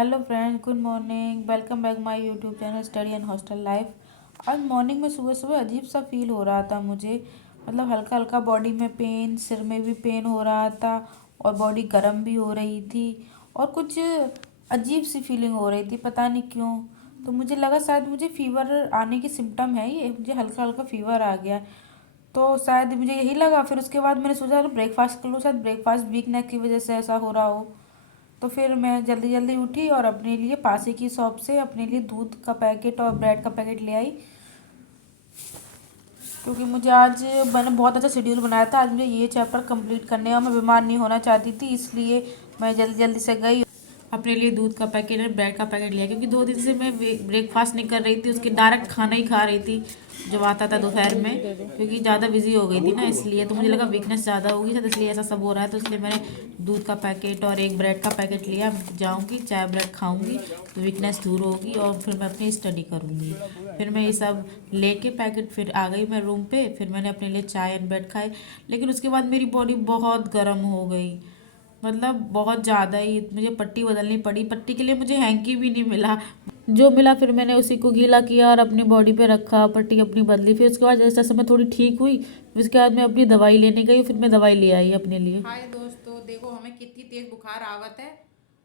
Hello friends, good morning. Welcome back my YouTube channel study and hostel life. आज morning में सुबह सुबह अजीब सा फील हो रहा था मुझे। मतलब हल्का हल्का बॉडी में पेन, सिर में भी पेन हो रहा था और बॉडी गर्म भी हो रही थी और कुछ अजीब सी फीलिंग हो रही थी, पता नहीं क्यों। तो मुझे लगा शायद मुझे फीवर आने की सिम्टम है ये, मुझे हल्का हल्का फीवर आ गया। तो शायद मुझे यही लगा। फिर उसके बाद मैंने सोचा ब्रेकफास्ट कर लूँ, शायद ब्रेकफास्ट वीकनेस की वजह से ऐसा हो रहा हो। तो फिर मैं जल्दी जल्दी उठी और अपने लिए पास ही की शॉप से अपने लिए दूध का पैकेट और ब्रेड का पैकेट ले आई, क्योंकि मुझे आज मैंने बहुत अच्छा शेड्यूल बनाया था। आज मुझे ये चैप्टर कंप्लीट करने और मैं बीमार नहीं होना चाहती थी, इसलिए मैं जल्दी जल्दी से गई, अपने लिए दूध का पैकेट और ब्रेड का पैकेट लिया। क्योंकि 2 दिन से मैं ब्रेकफास्ट नहीं कर रही थी, उसके डायरेक्ट खाना ही खा रही थी जब आता था दोपहर में, क्योंकि ज़्यादा बिजी हो गई थी ना, इसलिए तो मुझे लगा वीकनेस ज़्यादा होगी शायद, इसलिए ऐसा सब हो रहा है। तो इसलिए मैंने दूध का पैकेट और एक ब्रेड का पैकेट लिया। जाऊँगी चाय ब्रेड खाऊँगी तो वीकनेस दूर होगी और फिर मैं अपनी स्टडी करूँगी। फिर मैं ये सब लेके पैकेट फिर आ गई मैं रूम पे। फिर मैंने अपने लिए चाय एंड ब्रेड खाए, लेकिन उसके बाद मेरी बॉडी बहुत गर्म हो गई। मतलब बहुत ज़्यादा ही मुझे पट्टी बदलनी पड़ी। पट्टी के लिए मुझे हैंकी भी नहीं मिला, जो मिला फिर मैंने उसी को गीला किया और अपनी बॉडी पे रखा, पट्टी अपनी बदली। फिर उसके बाद जैसे जैसे मैं थोड़ी ठीक हुई, उसके बाद मैं अपनी दवाई लेने गई, फिर मैं दवाई ले आई अपने लिए। हाय दोस्तों, देखो हमें कितनी तेज बुखार आवत है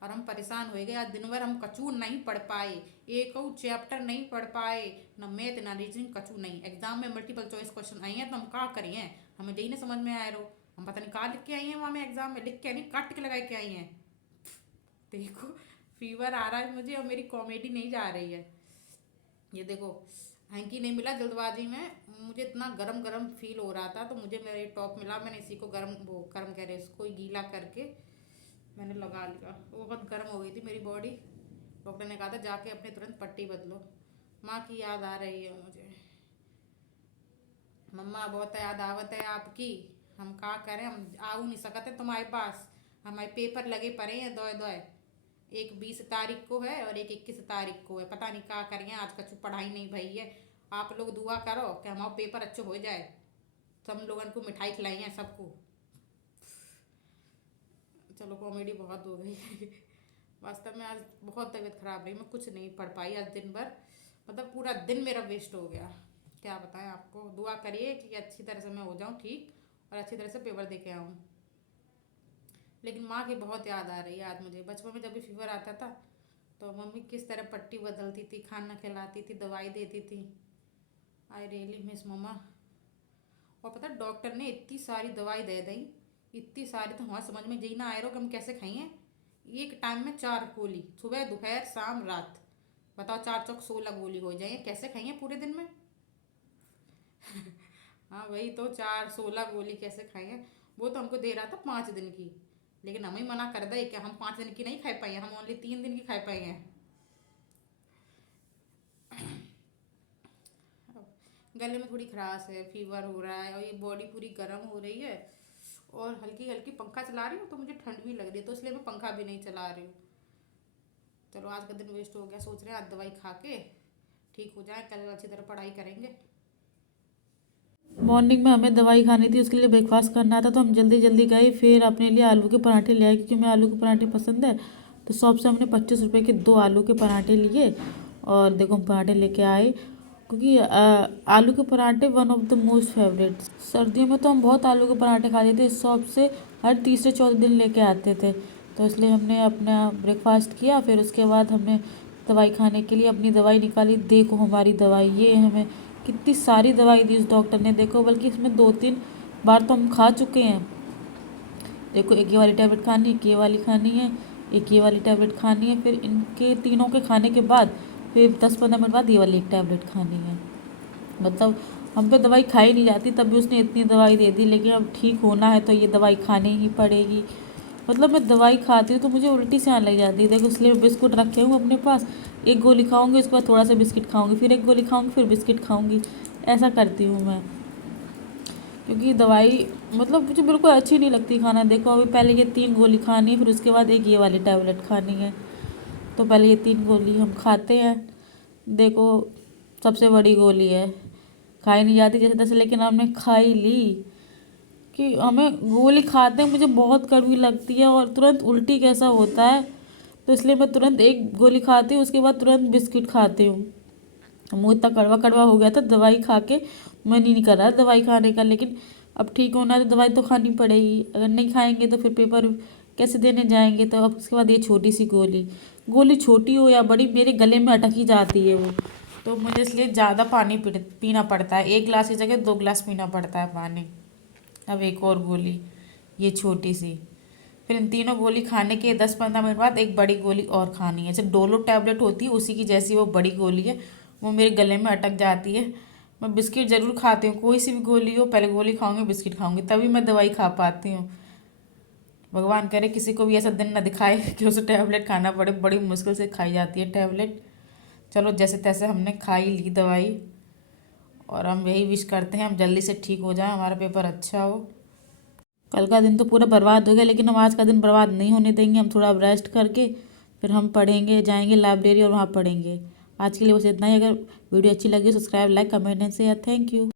और हम परेशान हो गए। आज दिन भर हम कछु नहीं पढ़ पाए, एक चैप्टर नहीं पढ़ पाए, न मैथ ना रीजनिंग, कछु नहीं। एग्जाम में मल्टीपल चॉइस क्वेश्चन आई हैं तो हम क्या करिए, हमें यही नहीं समझ में आए रहो। हम पता नहीं कहाँ लिख के आई हैं, वहाँ में एग्जाम में लिख के नहीं, काट के लगा के आई हैं। देखो, फीवर आ रहा है मुझे और मेरी कॉमेडी नहीं जा रही है। ये देखो, हैंकी नहीं मिला जल्दबाजी में, मुझे इतना गरम गरम फील हो रहा था तो मुझे मेरे टॉप मिला। मैंने इसी को गरम, वो गरम कह रहे इसको गीला करके मैंने लगा लिया। वो बहुत गर्म हो गई थी मेरी बॉडी। डॉक्टर ने कहा था जाके अपने तुरंत पट्टी बदलो। माँ की याद आ रही है मुझे। मम्मा बहुत याद आवत है आपकी। हम का करें, हम आ नहीं सकते तुम्हारे पास। हमारे पेपर लगे पड़े हैं दोए दोए। एक 20 तारीख को है और एक 21 तारीख को है। पता नहीं क्या करिए, आज कछु पढ़ाई नहीं भई है। आप लोग दुआ करो कि हमारा पेपर अच्छे हो जाए। सब लोगन को मिठाई खिलाई है सबको। चलो, कॉमेडी बहुत हो गई। वास्तव में आज बहुत तबीयत खराब रही, मैं कुछ नहीं पढ़ पाई आज दिन भर। मतलब पूरा दिन मेरा वेस्ट हो गया। क्या बताएं आपको। दुआ करिए कि अच्छी तरह से मैं हो जाऊं ठीक और अच्छी तरह से पेपर दे के आऊँ। लेकिन माँ की बहुत याद आ रही है आज मुझे। बचपन में जब भी फीवर आता था तो मम्मी किस तरह पट्टी बदलती थी, खाना खिलाती थी, दवाई देती थी। आई रियली मिस मम्मा। और पता डॉक्टर ने इतनी सारी दवाई दे दी, इतनी सारी, तो हमारे समझ में यही ना आए रहो कि हम कैसे खाइए। एक टाइम में 4 गोली, सुबह दोपहर शाम रात। बताओ, 4 चौक 16 गोली हो जाए, कैसे खाइए पूरे दिन में। हाँ वही तो, 4 16 गोली कैसे खाइए। वो तो हमको दे रहा था 5 दिन की, लेकिन हमें मना कर दे कि हम 5 दिन की नहीं खा पाए हैं, हम ओनली 3 दिन की खा पाए हैं। गले में थोड़ी खराश है, फीवर हो रहा है और ये बॉडी पूरी गर्म हो रही है। और हल्की हल्की पंखा चला रही हूँ तो मुझे ठंड भी लग रही है, तो इसलिए मैं पंखा भी नहीं चला रही हूँ। चलो, आज का दिन वेस्ट हो गया। सोच रहे हैं आज दवाई खा के ठीक हो जाए, कल अच्छी तरह पढ़ाई करेंगे। मॉर्निंग में हमें दवाई खानी थी, उसके लिए ब्रेकफास्ट करना था, तो हम जल्दी जल्दी गए। फिर अपने लिए आलू के पराठे ले आए, क्योंकि मैं आलू के पराठे पसंद है। तो शॉप से हमने 25 रुपये के 2 आलू के पराठे लिए और देखो हम पराठे लेके आए, क्योंकि आलू के पराठे one of the most favourite. सर्दियों में तो हम बहुत आलू के पराठे खाते थे, इस शॉप से हर तीसरे चौथे दिन लेके आते थे। तो इसलिए हमने अपना ब्रेकफास्ट किया, फिर उसके बाद हमने दवाई खाने के लिए अपनी दवाई निकाली। देखो हमारी दवाई, ये हमें कितनी सारी दवाई दी उस डॉक्टर ने, देखो बल्कि इसमें 2 3 बार तो हम खा चुके हैं। देखो, एक ये वाली टैबलेट खानी, एक ये वाली खानी है, एक ये वाली टैबलेट खानी है, फिर इनके तीनों के खाने के बाद फिर 10 15 मिनट बाद ये वाली एक टैबलेट खानी है। मतलब हम पे दवाई खाई नहीं जाती, तब भी उसने इतनी दवाई दे दी। लेकिन अब ठीक होना है तो ये दवाई खानी ही पड़ेगी। मतलब मैं दवाई खाती हूँ तो मुझे उल्टी से आने लग जाती है। देखो, इसलिए बिस्कुट रखे हूँ अपने पास। एक गोली खाऊंगी, उसके बाद थोड़ा सा बिस्किट खाऊंगी, फिर एक गोली खाऊंगी, फिर बिस्किट खाऊंगी। ऐसा करती हूँ मैं, क्योंकि दवाई मतलब मुझे बिल्कुल अच्छी नहीं लगती खाना। देखो, अभी पहले ये 3 गोली खानी है, फिर उसके बाद एक ये वाली टैबलेट खानी है। तो पहले ये 3 गोली हम खाते हैं। देखो, सबसे बड़ी गोली है, खाई नहीं जाती जैसे तैसे, लेकिन हमने खाई ली। कि हमें गोली खाते हैं मुझे बहुत कड़वी लगती है और तुरंत उल्टी कैसा होता है, तो इसलिए मैं तुरंत एक गोली खाती हूँ, उसके बाद तुरंत बिस्किट खाती हूँ। मुँह इतना कड़वा कड़वा हो गया था दवाई खा के, मन ही नहीं कर रहा दवाई खाने का, लेकिन अब ठीक होना है तो दवाई तो खानी पड़ेगी। अगर नहीं खाएंगे तो फिर पेपर कैसे देने जाएंगे। तो अब उसके बाद ये छोटी सी गोली छोटी हो या बड़ी, मेरे गले में अटक ही जाती है वो, तो मुझे इसलिए ज़्यादा पानी पीना पड़ता है। 1 गिलास की जगह 2 गिलास पीना पड़ता है पानी। अब एक और गोली, ये छोटी सी। फिर इन तीनों गोली खाने के 10-15 मिनट बाद एक बड़ी गोली और खानी है। जैसे डोलो टैबलेट होती है उसी की जैसी वो बड़ी गोली है, वो मेरे गले में अटक जाती है। मैं बिस्किट ज़रूर खाती हूँ, कोई सी भी गोली हो पहले गोली खाऊंगी, बिस्किट खाऊंगी, तभी मैं दवाई खा पाती हूँ। भगवान करे किसी को भी ऐसा दिन ना दिखाए कि उसे टैबलेट खाना पड़े, बड़ी मुश्किल से खाई जाती है टैबलेट। चलो जैसे तैसे हमने खा ही ली दवाई, और हम यही विश करते हैं हम जल्दी से ठीक हो जाए, हमारा पेपर अच्छा हो। कल का दिन तो पूरा बर्बाद हो गया, लेकिन हम आज का दिन बर्बाद नहीं होने देंगे। हम थोड़ा अब रेस्ट करके फिर हम पढ़ेंगे, जाएंगे लाइब्रेरी और वहाँ पढ़ेंगे। आज के लिए बस इतना ही। अगर वीडियो अच्छी लगी subscribe, like, comment and share. Thank you.